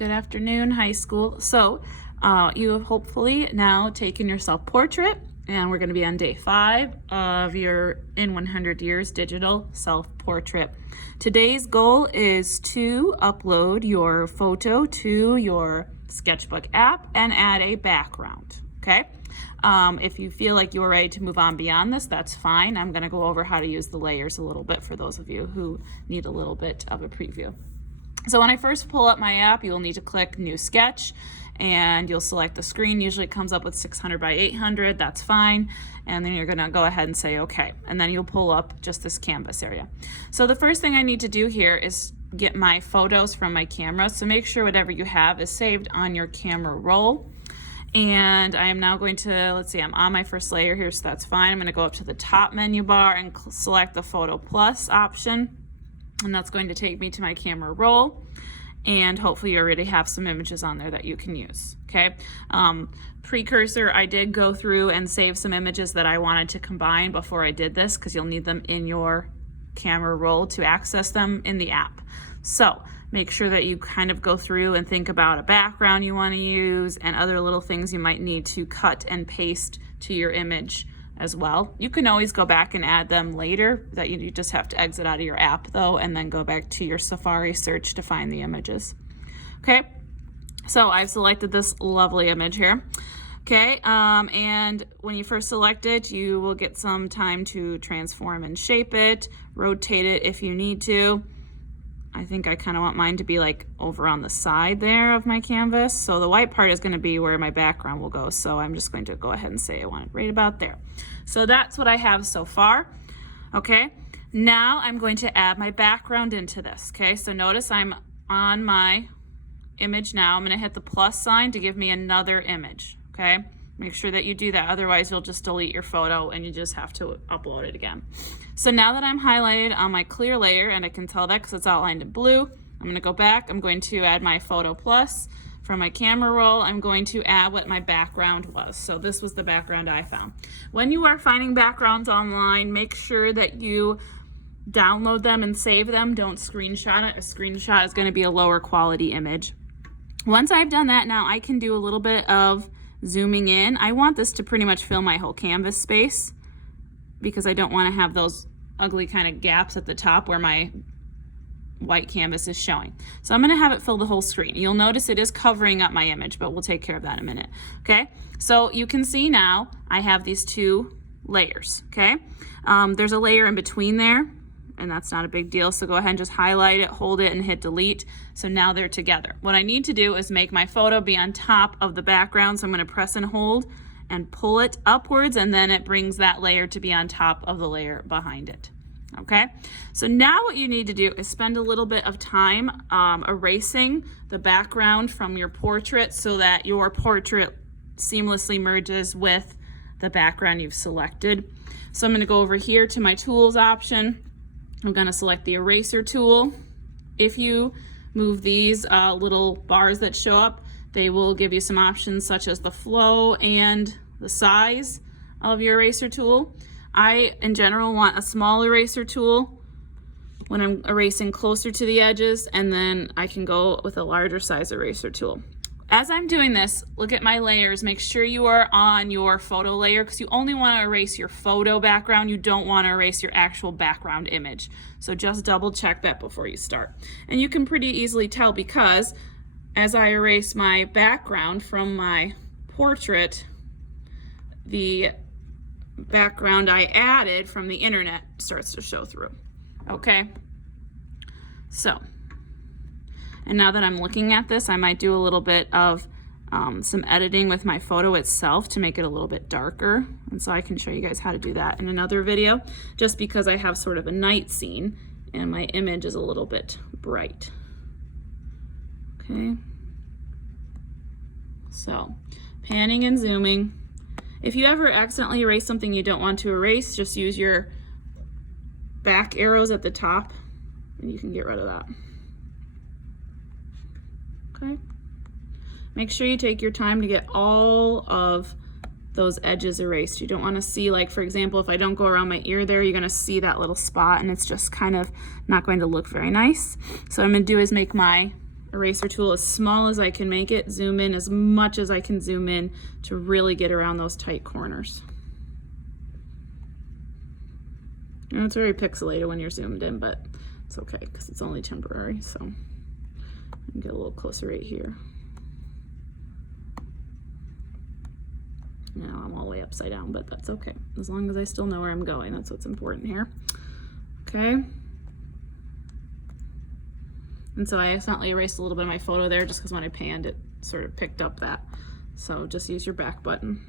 Good afternoon, high school. So you have hopefully now taken your self-portrait, and we're going to be on day 5 of your In 100 Years digital self-portrait. Today's goal is to upload your photo to your Sketchbook app and add a background, okay? If you feel like you're ready to move on beyond this, that's fine. I'm going to go over how to use the layers a little bit for those of you who need a little bit of a preview. So when I first pull up my app, you'll need to click New Sketch, and you'll select the screen. Usually it comes up with 600 by 800, that's fine. And then you're gonna go ahead and say okay. And then you'll pull up just this canvas area. So the first thing I need to do here is get my photos from my camera. So make sure whatever you have is saved on your camera roll. And I am now going to, let's see, I'm on my first layer here, so that's fine. I'm gonna go up to the top menu bar and select the Photo Plus option. And that's going to take me to my camera roll, and hopefully you already have some images on there that you can use, okay? Precursor, I did go through and save some images that I wanted to combine before I did this, because you'll need them in your camera roll to access them in the app. So make sure that you kind of go through and think about a background you want to use and other little things you might need to cut and paste to your image as well. You can always go back and add them later. That you just have to exit out of your app though, and then go back to your Safari search to find the images. Okay, so I've selected this lovely image here. Okay, and when you first select it, you will get some time to transform and shape it, rotate it if you need to. I think I kind of want mine to be like over on the side there of my canvas. So the white part is going to be where my background will go. So I'm just going to go ahead and say I want it right about there. So that's what I have so far. Okay, now I'm going to add my background into this. Okay, so notice I'm on my image now. I'm going to hit the plus sign to give me another image. Okay, make sure that you do that. Otherwise, you'll just delete your photo and you just have to upload it again. So now that I'm highlighted on my clear layer, and I can tell that because it's outlined in blue, I'm going to go back. I'm going to add my Photo Plus from my camera roll. I'm going to add what my background was. So this was the background I found. When you are finding backgrounds online, make sure that you download them and save them. Don't screenshot it. A screenshot is going to be a lower quality image. Once I've done that, now I can do a little bit of zooming in. I want this to pretty much fill my whole canvas space because I don't want to have those ugly kind of gaps at the top where my white canvas is showing. So I'm going to have it fill the whole screen. You'll notice it is covering up my image, but we'll take care of that in a minute. Okay, so you can see now I have these two layers. Okay, there's a layer in between there, and that's not a big deal. So go ahead and just highlight it, hold it, and hit delete. So now they're together. What I need to do is make my photo be on top of the background. So I'm going to press and hold and pull it upwards, and then it brings that layer to be on top of the layer behind it. Okay, so now what you need to do is spend a little bit of time erasing the background from your portrait so that your portrait seamlessly merges with the background you've selected. So I'm going to go over here to my tools option. I'm going to select the eraser tool. If you move these little bars that show up, they will give you some options such as the flow and the size of your eraser tool. I, in general, want a small eraser tool when I'm erasing closer to the edges, and then I can go with a larger size eraser tool. As I'm doing this, look at my layers. Make sure you are on your photo layer because you only want to erase your photo background. You don't want to erase your actual background image. So just double check that before you start. And you can pretty easily tell because as I erase my background from my portrait, the background I added from the internet starts to show through. Okay, so, and now that I'm looking at this, I might do a little bit of some editing with my photo itself to make it a little bit darker. And so I can show you guys how to do that in another video, just because I have sort of a night scene and my image is a little bit bright. Okay, so panning and zooming. If you ever accidentally erase something you don't want to erase, just use your back arrows at the top and you can get rid of that. Okay, make sure you take your time to get all of those edges erased. You don't want to see, like, for example, if I don't go around my ear there, you're going to see that little spot and it's just kind of not going to look very nice. So what I'm going to do is make my eraser tool as small as I can make it, zoom in as much as I can zoom in to really get around those tight corners. And it's very pixelated when you're zoomed in, but it's okay because it's only temporary. So I can get a little closer right here. Now I'm all the way upside down, but that's okay. As long as I still know where I'm going, that's what's important here. Okay. And so I accidentally erased a little bit of my photo there just because when I panned it sort of picked up that. So just use your back button.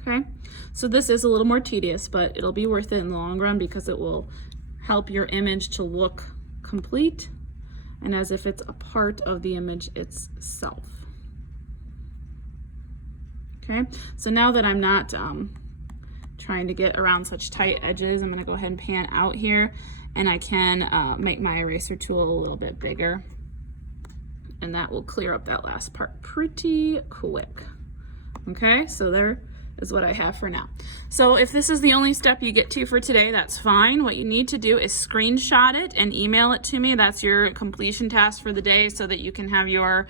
Okay, so this is a little more tedious, but it'll be worth it in the long run because it will help your image to look complete and as if it's a part of the image itself. Okay, so now that I'm not trying to get around such tight edges, I'm going to go ahead and pan out here, and I can make my eraser tool a little bit bigger, and that will clear up that last part pretty quick. Okay, so there is what I have for now. So if this is the only step you get to for today, that's fine. What you need to do is screenshot it and email it to me. That's your completion task for the day so that you can have your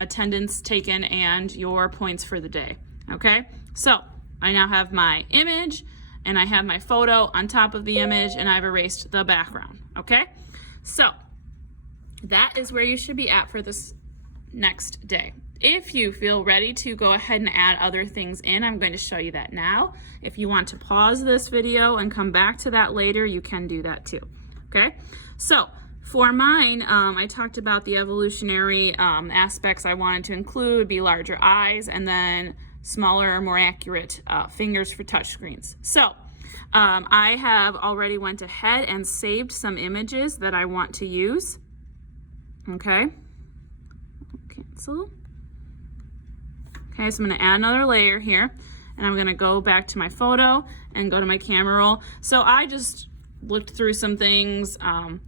attendance taken and your points for the day. Okay, so I now have my image and I have my photo on top of the image and I've erased the background. Okay, so that is where you should be at for this next day. If you feel ready to go ahead and add other things in, I'm going to show you that now. If you want to pause this video and come back to that later, you can do that too. Okay, so for mine, I talked about the evolutionary aspects I wanted to include, be larger eyes, and then smaller or more accurate fingers for touchscreens. So I have already went ahead and saved some images that I want to use. Okay, cancel. Okay, so I'm going to add another layer here, and I'm going to go back to my photo and go to my camera roll. So I just looked through some things. I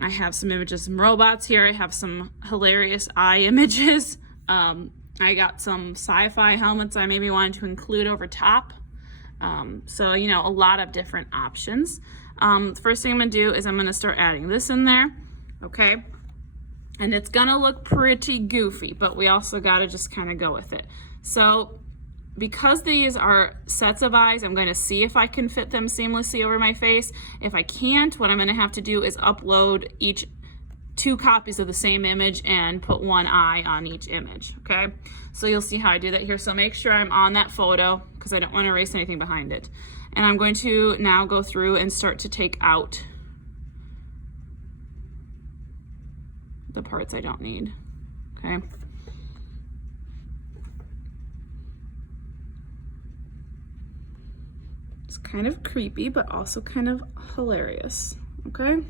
have some images, some robots here. I have some hilarious eye images. I got some sci-fi helmets I maybe wanted to include over top. So, you know, a lot of different options. The first thing I'm going to do is I'm going to start adding this in there. Okay. And it's gonna look pretty goofy, but we also gotta just kind of go with it. So because these are sets of eyes, I'm gonna see if I can fit them seamlessly over my face. If I can't, what I'm gonna have to do is upload each 2 copies of the same image and put one eye on each image, okay? So you'll see how I do that here. So make sure I'm on that photo because I don't wanna erase anything behind it. And I'm going to now go through and start to take out the parts I don't need. Okay. It's kind of creepy, but also kind of hilarious. Okay. And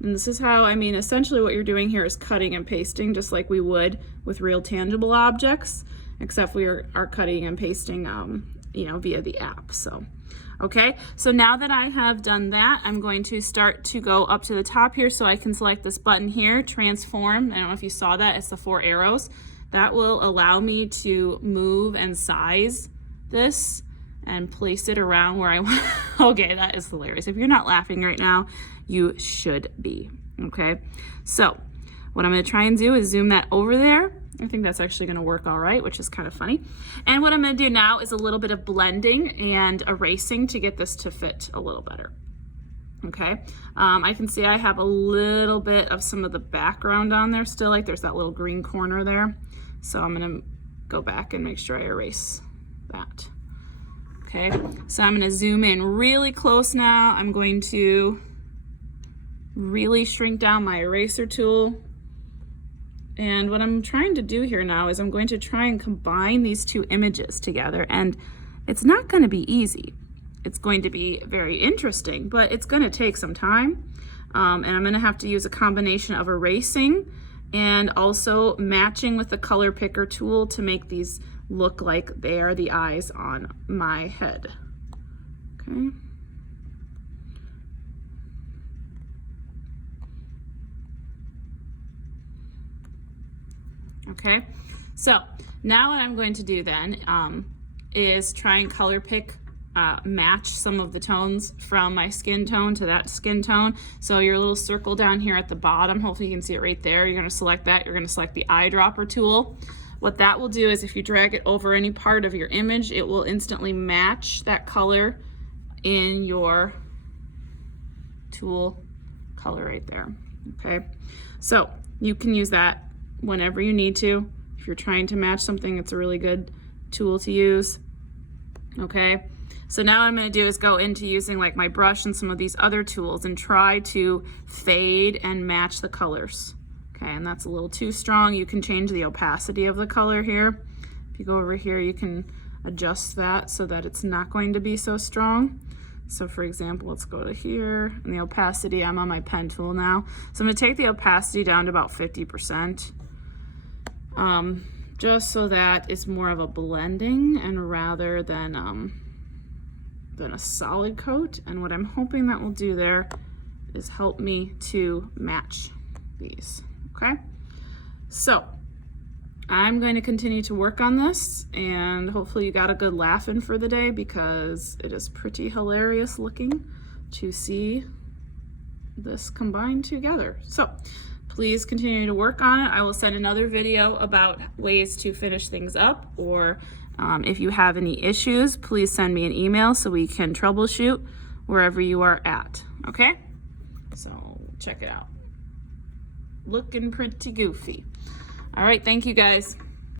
this is how, I mean, essentially what you're doing here is cutting and pasting just like we would with real tangible objects, except we are cutting and pasting, you know, via the app. So, okay, so now that I have done that, I'm going to start to go up to the top here so I can select this button here, transform. I don't know if you saw that, it's the 4 arrows. That will allow me to move and size this and place it around where I want. Okay, that is hilarious. If you're not laughing right now, you should be, okay? So what I'm gonna try and do is zoom that over there. I think that's actually gonna work all right, which is kind of funny. And what I'm gonna do now is a little bit of blending and erasing to get this to fit a little better. Okay, I can see I have a little bit of some of the background on there still, like there's that little green corner there. So I'm gonna go back and make sure I erase that. Okay, so I'm gonna zoom in really close now. I'm going to really shrink down my eraser tool. And what I'm trying to do here now is I'm going to try and combine these 2 images together, and it's not going to be easy. It's going to be very interesting, but it's going to take some time. And I'm going to have to use a combination of erasing and also matching with the color picker tool to make these look like they are the eyes on my head. Okay. Okay, so now what I'm going to do then is try and color pick match some of the tones from my skin tone to that skin tone. So your little circle down here at the bottom, hopefully you can see it right there. You're going to select that. You're going to select the eyedropper tool. What that will do is if you drag it over any part of your image, it will instantly match that color in your tool color right there. Okay, so you can use that whenever you need to. If you're trying to match something, it's a really good tool to use. Okay, so now what I'm going to do is go into using like my brush and some of these other tools and try to fade and match the colors. Okay, and that's a little too strong. You can change the opacity of the color here. If you go over here, you can adjust that so that it's not going to be so strong. So for example, let's go to here, and the opacity, I'm on my pen tool now. So I'm going to take the opacity down to about 50%, just so that it's more of a blending and rather than a solid coat. And what I'm hoping that will do there is help me to match these. Okay, so I'm going to continue to work on this, and hopefully you got a good laugh in for the day, because it is pretty hilarious looking to see this combined together. So please continue to work on it. I will send another video about ways to finish things up, or if you have any issues, please send me an email so we can troubleshoot wherever you are at. Okay, so check it out. Looking pretty goofy. All right, thank you guys.